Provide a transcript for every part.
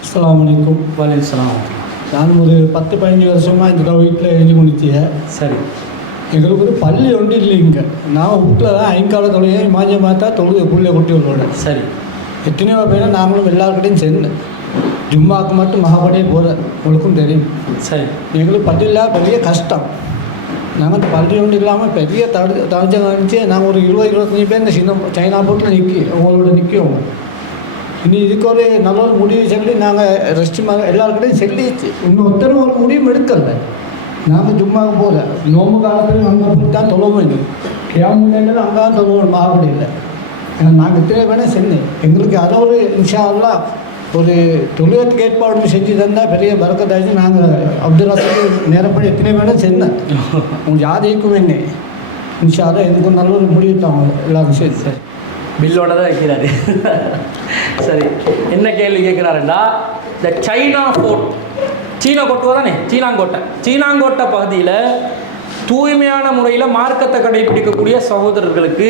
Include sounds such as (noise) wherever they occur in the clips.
அஸ்ஸலாமு அலைக்கும். வலையம் சலாம். நான் ஒரு பத்து பதினஞ்சு வருஷமாக இந்த வீட்டில் எழுதி முடிச்சிய. சரி. எங்களுக்கு ஒரு பள்ளி ஒன்று இல்லைங்க நான் வீட்டில் தான் ஐங்கால தொழிலை மாஞ்ச மாத்தா தொழுது புள்ளைய குட்டி உள்ளோட சரி. எத்தனையோ பேர் நாங்களும் எல்லாருக்கிட்டையும் சேர்ந்தேன் ஜும்மாவுக்கு மட்டும் மகாபடியே போகிறேன் உங்களுக்கும் தெரியும். சரி. எங்களுக்கு பள்ளியில் பெரிய கஷ்டம். நாங்கள் பள்ளி ஒன்று இல்லாமல் பெரிய தடு தடுச்சம் காமிச்சு நாங்கள் ஒரு இருபது இருபத்தஞ்சி பேர் இந்த சின்ன சைனா போட்டில் நிற்கி உங்களோட நிற்கும் இனி இதுக்கு ஒரு நல்ல ஒரு முடிவு சொல்லி நாங்கள் ரெஸ்ட் எல்லாருக்கிட்டையும் சொல்லி இன்னும் ஒருத்தரும் ஒரு முடிவும் எடுக்கல. நாங்கள் ஜும்மாவுக்கு போகல நோம்பு காலத்துலையும் அங்கே போய் தான் தொழவும் கேமுன்னு அங்கே தான் தொழுவோம் மாவடியில் நாங்கள் இத்தனை வேணால் சென்னேன். எங்களுக்கு அதை ஒரு இன்ஷா அல்லாஹ் ஒரு தொழிலத்துக்கு ஏற்பாடு செஞ்சு தந்தால் பெரிய பறக்கத்தாச்சு நாங்கள் அப்துல் ரசூல் நேரப்படி எத்தனை வேணால் சென்னேன். (laughs) உங்களுக்கு யாரைக்கும் என்ன இன்ஷா எதுக்கும் நல்ல ஒரு முடிவு தான். எல்லா விஷயம் சரி பில்லோட தான் வைக்கிறாரு. சரி என்ன கேள்வி கேட்குறாருன்னா இந்த சைனா ஃபோர்ட் சீனா கோட்டுவா தானே? சீனாங்கோட்டை. சீனாங்கோட்டை பகுதியில் தூய்மையான முறையில் மார்க்கத்தை கடைபிடிக்கக்கூடிய சகோதரர்களுக்கு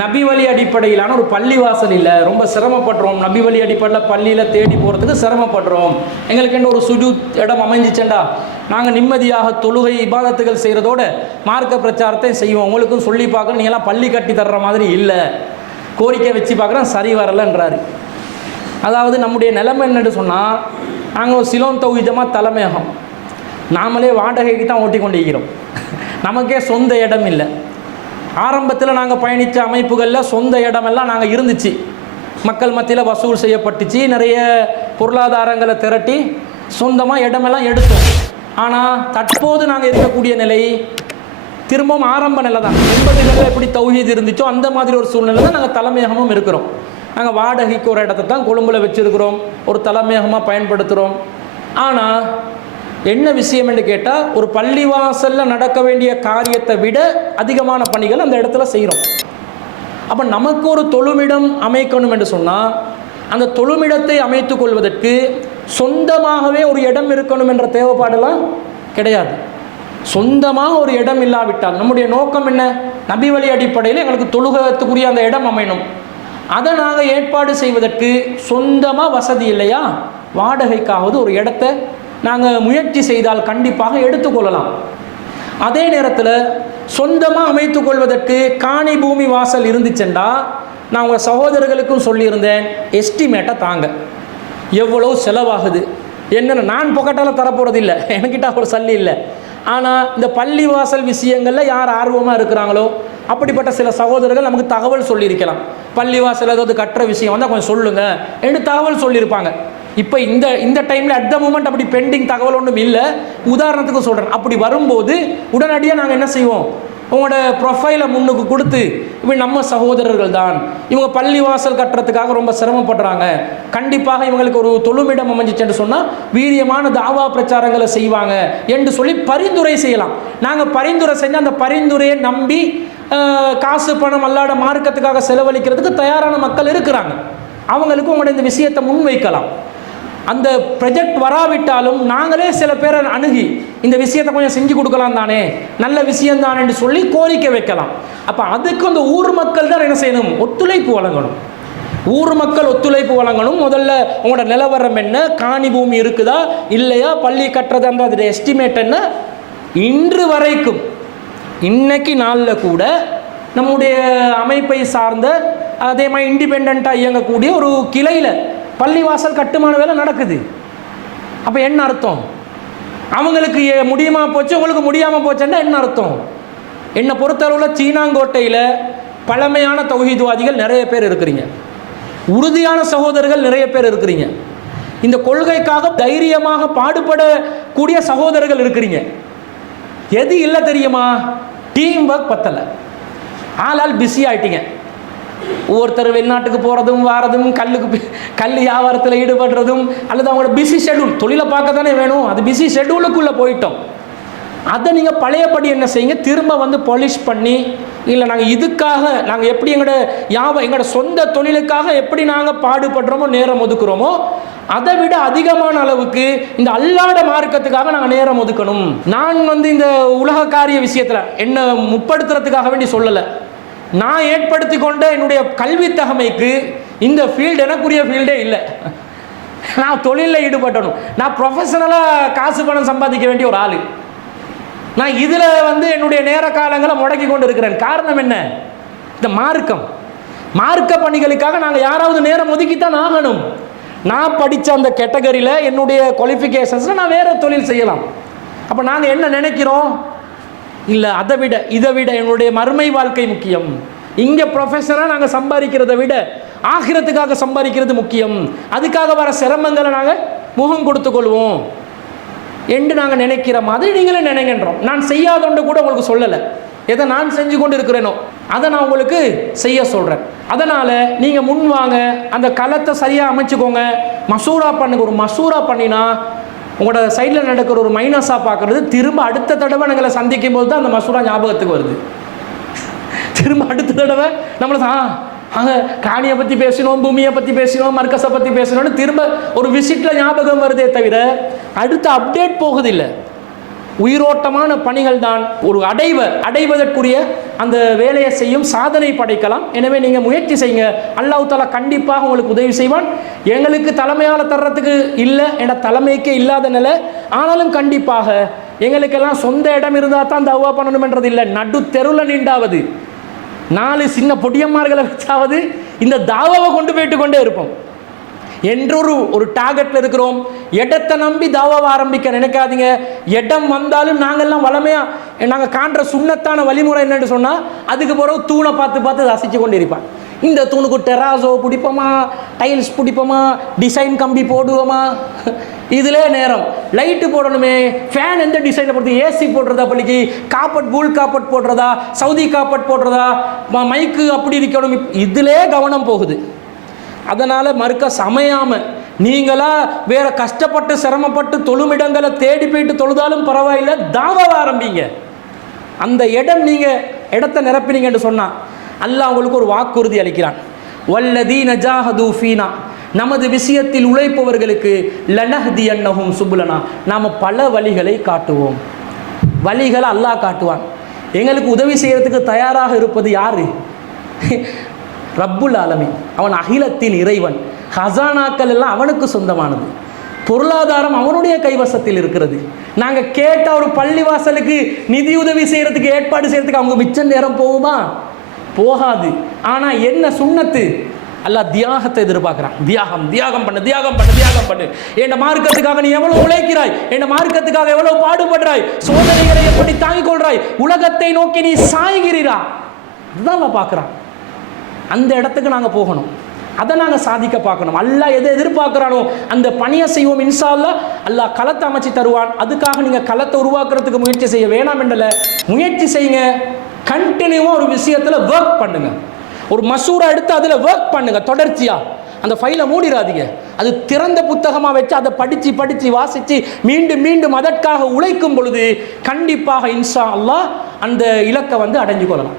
நபி வழி அடிப்படையிலான ஒரு பள்ளிவாசல் இல்லை. ரொம்ப சிரமப்படுறோம். நபி வழி அடிப்படையில் பள்ளியில் தேடி போகிறதுக்கு சிரமப்படுறோம். எங்களுக்கு என்ன ஒரு சுஜு இடம் அமைஞ்சிச்சேண்டா? நாங்கள் நிம்மதியாக தொழுகை இபாதத்துகள் செய்கிறதோட மார்க்க பிரச்சாரத்தை செய்வோம். உங்களுக்கும் சொல்லி பார்க்கணும். நீங்களாம் பள்ளி கட்டி தர்ற மாதிரி இல்லை. கோரிக்கை வச்சு பார்க்குறோம் சரி வரலன்றாரு. அதாவது நம்முடைய நிலைமை என்னென்னு சொன்னால் நாங்கள் சிலோன் தௌஹீதமாக தலைமையகம். நாமளே வாடகைக்கு தான் ஓட்டி கொண்டு இருக்கிறோம் நமக்கே சொந்த இடம் இல்லை. ஆரம்பத்தில் நாங்கள் பயணித்த அமைப்புகளில் சொந்த இடமெல்லாம் நாங்கள் இருந்துச்சு. மக்கள் மத்தியில் வசூல் செய்யப்பட்டுச்சு நிறைய பொருளாதாரங்களை திரட்டி சொந்தமாக இடமெல்லாம் எடுத்தோம். ஆனால் தற்போது நாங்கள் இருக்கக்கூடிய நிலை திரும்பவும் ஆரம்ப நிலை தான் எண்பதுகளில் எப்படி தௌஹீத் இருந்துச்சோ அந்த மாதிரி ஒரு சூழ்நிலை தான் நாங்கள் தலைமையகமும் இருக்கிறோம். நாங்கள் வாடகைக்கு ஒரு இடத்த தான் கொழும்பில் வச்சுருக்கிறோம். ஒரு தலைமையகமாக பயன்படுத்துகிறோம் ஆனால் என்ன விஷயம் என்று கேட்டால் ஒரு பள்ளிவாசலில் நடக்க வேண்டிய காரியத்தை விட அதிகமான பணிகள் அந்த இடத்துல செய்கிறோம் அப்போ நமக்கு ஒரு தொழுமிடம் அமைக்கணும் என்று சொன்னால் அந்த தொழுமிடத்தை அமைத்துக் கொள்வதற்கு சொந்தமாகவே ஒரு இடம் இருக்கணும் என்ற தேவைப்பாடெல்லாம் கிடையாது. சொந்தமாக ஒரு இடம் இல்லாவிட்டால் நம்முடைய நோக்கம் என்ன? நபி வழி அடிப்படையில் எங்களுக்கு தொழுகத்துக்குரிய அந்த இடம் அமையணும். அதை நாங்கள் ஏற்பாடு செய்வதற்கு சொந்தமாக வசதி இல்லையா? வாடகைக்காவது ஒரு இடத்த நாங்கள் முயற்சி செய்தால் கண்டிப்பாக எடுத்துக்கொள்ளலாம். அதே நேரத்தில் சொந்தமாக அமைத்து கொள்வதற்கு காணி பூமி வாசல் இருந்துச்சுண்டா நான் உங்கள் சகோதரர்களுக்கும் சொல்லியிருந்தேன் எஸ்டிமேட்டை தாங்க. எவ்வளோ செலவாகுது? என்னென்ன நான் பொக்கட்டால் தரப்போகிறது இல்லை (laughs) என்கிட்ட ஒரு சல்லி இல்லை. ஆனால் இந்த பள்ளி வாசல் விஷயங்களில் யார் ஆர்வமாக இருக்கிறாங்களோ அப்படிப்பட்ட சில சகோதரர்கள் நமக்கு தகவல் சொல்லியிருக்கலாம். பள்ளி வாசல் ஏதாவது கட்டுற விஷயம் வந்தால் கொஞ்சம் சொல்லுங்கள் என்று தகவல் சொல்லியிருப்பாங்க. இப்போ இந்த இந்த டைமில் அட் த மூமெண்ட் அப்படி பெண்டிங் தகவல் ஒன்றும் இல்லை. உதாரணத்துக்கு சொல்கிறேன் அப்படி வரும்போது உடனடியாக நாங்கள் என்ன செய்வோம்? உங்களோட ப்ரொஃபைலை முன்னுக்கு கொடுத்து இவங்க நம்ம சகோதரர்கள் தான் இவங்க பள்ளி வாசல் கட்டுறதுக்காக ரொம்ப சிரமப்படுறாங்க. கண்டிப்பாக இவங்களுக்கு ஒரு தொழுமிடம் அமைஞ்சிச்சுன்னு சொன்னால் வீரியமான தாவா பிரச்சாரங்களை செய்வாங்க என்று சொல்லி பரிந்துரை செய்யலாம். நாங்கள் பரிந்துரை செஞ்சு அந்த பரிந்துரையை நம்பி காசு பணம் அல்லாட மார்க்கத்துக்காக செலவழிக்கிறதுக்கு தயாரான மக்கள் இருக்கிறாங்க. அவங்களுக்கு உங்களோட இந்த விஷயத்தை முன்வைக்கலாம். அந்த ப்ரொஜெக்ட் வராவிட்டாலும் நாங்களே சில பேரை அணுகி இந்த விஷயத்தை கொஞ்சம் செஞ்சு கொடுக்கலாம் தானே நல்ல விஷயம் தானேன்னு சொல்லி கோரிக்கை வைக்கலாம். அப்போ அதுக்கு அந்த ஊர் மக்கள் தான் என்ன செய்யணும்? ஒத்துழைப்பு வழங்கணும். ஊர் மக்கள் ஒத்துழைப்பு வழங்கணும். முதல்ல உங்களோட நிலவரம் என்ன? காணி பூமி இருக்குதா? இல்லையா? பள்ளி கட்டுறதுன்ற அந்த அதோட எஸ்டிமேட் என்ன? இன்று வரைக்கும் இன்னைக்கு நாளில் கூட நம்முடைய அமைப்பை சார்ந்த அதே மாதிரி இண்டிபெண்ட்டாக இயங்கக்கூடிய ஒரு கிளையில் பள்ளிவாசல் கட்டுமான வேலை நடக்குது. அப்போ என்ன அர்த்தம்? அவங்களுக்கு முடியுமா போச்சு உங்களுக்கு முடியாமல் போச்சுன்னா என்ன அர்த்தம்? என்னை பொறுத்தளவில் சீனாங்கோட்டையில் பழமையான தொகுதிவாதிகள் நிறைய பேர் இருக்கிறீங்க. உறுதியான சகோதரர்கள் நிறைய பேர் இருக்கிறீங்க. இந்த கொள்கைக்காக தைரியமாக பாடுபடக்கூடிய சகோதரர்கள் இருக்கிறீங்க. எது இல்லை தெரியுமா? டீம் ஒர்க் பத்தலை. ஆளால் பிஸி ஆயிட்டீங்க. ஒவ்வொருத்தர் வெளிநாட்டுக்கு போகிறதும் வாரதும் கல்லுக்கு கல் வியாபாரத்தில் ஈடுபடுறதும் அல்லது அவங்களோட பிஸி ஷெட்யூல் தொழிலை பார்க்க தானே வேணும். அது பிஸி ஷெட்யூலுக்குள்ளே போயிட்டோம். அதை நீங்கள் பழையபடி என்ன செய்யுங்க? திரும்ப வந்து பாலிஷ் பண்ணி இல்லை நாங்கள் இதுக்காக நாங்கள் எப்படி எங்களோட யாப எங்களோட சொந்த தொழிலுக்காக எப்படி நாங்கள் பாடுபடுறோமோ நேரம் ஒதுக்குறோமோ அதை விட அதிகமான அளவுக்கு இந்த அல்லாட மார்க்கத்துக்காக நாங்கள் நேரம் ஒதுக்கணும். நான் வந்து இந்த உலக காரிய விஷயத்தில் என்ன முற்படுத்துறதுக்காக வேண்டி சொல்லலை. நான் ஏற்படுத்தி கொண்ட என்னுடைய கல்வி தகமைக்கு இந்த ஃபீல்டு எனக்குரிய ஃபீல்டே இல்லை. நான் தொழிலில் ஈடுபட்டணும். நான் ப்ரொஃபஷனலாக காசு பணம் சம்பாதிக்க வேண்டிய ஒரு ஆள். நான் இதில் வந்து என்னுடைய நேர காலங்களை முடக்கி கொண்டு இருக்கிறேன் காரணம் என்ன? இந்த மார்க்கம். மார்க்க பணிகளுக்காக நாங்கள் யாராவது நேரம் ஒதுக்கித்தான் ஆகணும். நான் படித்த அந்த கேட்டகரியில் என்னுடைய குவாலிஃபிகேஷன்ஸில் நான் வேறு தொழில் செய்யலாம். அப்போ நாங்கள் என்ன நினைக்கிறோம்? இல்லை அதை விட இதை விட என்னுடைய மறுமை வாழ்க்கை முக்கியம். இங்கே ப்ரொஃபஷனாக நாங்கள் சம்பாதிக்கிறத விட ஆகிரத்துக்காக சம்பாதிக்கிறது முக்கியம். அதுக்காக வர சிரமங்களை நாங்கள் முகம் கொடுத்து கொள்வோம் என்று நாங்கள் நினைக்கிற மாதிரி நீங்களே நினைக்கின்றோம் நான் செய்யாதொன்று கூட உங்களுக்கு சொல்லலை. எதை நான் செஞ்சு கொண்டு இருக்கிறேனோ அதை நான் உங்களுக்கு செய்ய சொல்கிறேன் அதனால் நீங்கள் முன் வாங்க. அந்த களத்தை சரியாக அமைச்சுக்கோங்க. மசூரா பண்ணுங்க. ஒரு மசூரா பண்ணினா உங்களோட சைடில் நடக்கிற ஒரு மைனஸாக பார்க்குறது திரும்ப அடுத்த தடவை நாங்களை சந்திக்கும் போது தான் அந்த மசூரா ஞாபகத்துக்கு வருது. திரும்ப அடுத்த தடவை நம்மளை ஆ அங்கே காணியை பற்றி பேசினோம் பூமியை பற்றி பேசினோம் மர்க்கஸை பற்றி பேசினோம்னு திரும்ப ஒரு விசிட்டில் ஞாபகம் வருதே தவிர அடுத்த அப்டேட் போகுதில்லை. உயிரோட்டமான பணிகள் தான் ஒரு அடைவ அடைவதற்குரிய அந்த வேலையை செய்யும் சாதனை படைக்கலாம். எனவே நீங்கள் முயற்சி செய்யுங்க. அல்லாஹ் தாலா கண்டிப்பாக உங்களுக்கு உதவி செய்வான். எங்களுக்கு தலைமையால் தர்றதுக்கு இல்லை என தலைமைக்கே இல்லாத நிலை. ஆனாலும் கண்டிப்பாக எங்களுக்கெல்லாம் சொந்த இடம் இருந்தால் தான் தவா பண்ணணும்ன்றது இல்லை. நடு தெருவில் நீண்டாவது நாலு சின்ன பொடியம்மார்களை வச்சாவது இந்த தாவாவை கொண்டு போயிட்டு கொண்டே இருப்போம். என்றொரு ஒரு டார்கெட்டில் இருக்கிறோம். இடத்தை நம்பி தாவாவை ஆரம்பிக்க நினைக்காதீங்க. இடம் வந்தாலும் நாங்கள்லாம் வளமையாக நாங்கள் காண்ற சுண்ணத்தான வழிமுறை என்னென்னு சொன்னால் அதுக்கு பிறகு தூணை பார்த்து பார்த்து ரசித்து கொண்டு இருப்பான். இந்த தூணுக்கு டெராசோ பிடிப்போமா? டைல்ஸ் பிடிப்போமா? டிசைன் கம்பி போடுவோமா? இதிலே நேரம். லைட்டு போடணுமே. ஃபேன் எந்த டிசைனை போடுறது ஏசி போடுறதா பள்ளிக்கு? காப்பட் பூல் காப்பட் போடுறதா? சவுதி காப்பட் போடுறதா? ம- மைக்கு அப்படி இருக்கணும். இதிலே கவனம் போகுது. அதனால் மறுக்க சமையாமல் நீங்களா வேற கஷ்டப்பட்டு சிரமப்பட்டு தொழுமிடங்களை தேடி போயிட்டு தொழுதாலும் பரவாயில்ல தாவாவை ஆரம்பிங்க. அந்த இடம் நீங்கள் இடத்த நிரப்பினீங்கன்னு சொன்னால் அல்லாஹ் உங்களுக்கு ஒரு வாக்குறுதி அளிக்கிறான். வல்லதி நஜாஹது ஃபீனா. நமது விஷயத்தில் உழைப்பவர்களுக்கு லனஹதி அன்னஹும் சுபுலனா. நாம் பல வழிகளை காட்டுவோம். வழிகளை அல்லாஹ் காட்டுவான். எங்களுக்கு உதவி செய்கிறதுக்கு தயாராக இருப்பது யார்? ரப்புல் ஆலமி அவன் அகிலத்தின் இறைவன். ஹசானாக்கள் எல்லாம் அவனுக்கு சொந்தமானது. பொருளாதாரம் அவனுடைய கைவசத்தில் இருக்கிறது. நாங்கள் கேட்ட ஒரு பள்ளிவாசலுக்கு நிதி உதவி ஏற்பாடு செய்கிறதுக்கு அவங்க மிச்ச நேரம் போகுமா? போகாது. ஆனால் என்ன சுண்ணத்து? அல்ல தியாகத்தை எதிர்பார்க்குறான். தியாகம் தியாகம் பண்ணு தியாகம் பண்ணு தியாகம் பண்ணு. என் மார்க்கத்துக்காக நீ எவ்வளவு உழைக்கிறாய்? என் மார்க்கத்துக்காக எவ்வளவு பாடுபடுறாய்? சோதனைகளை எப்படி தாங்கிக் கொள்றாய்? உலகத்தை நோக்கி நீ சாய்கிறீரா? அதுதான் பார்க்குறான். அந்த இடத்துக்கு நாங்கள் போகணும். அதை நாங்கள் சாதிக்க பார்க்கணும். அல்லா எதை எதிர்பார்க்குறானோ அந்த பணியை செய்வோம் இன்ஷா அல்லா களத்தை அமைச்சு தருவான். அதுக்காக நீங்கள் களத்தை உருவாக்குறதுக்கு முயற்சி செய்ய வேணாம் என்றல. முயற்சி செய்யுங்க. கண்டினியூவாக ஒரு விஷயத்தில் ஒர்க் பண்ணுங்க. ஒரு மசூரை எடுத்து அதில் ஒர்க் பண்ணுங்க. தொடர்ச்சியாக அந்த ஃபைலை மூடிடாதீங்க. அது திறந்த புத்தகமாக வச்சு அதை படித்து படித்து வாசித்து மீண்டும் மீண்டும் அதற்காக உழைக்கும் பொழுது கண்டிப்பாக இன்சா அல்லா அந்த இலக்கை வந்து அடைஞ்சு கொள்ளலாம்.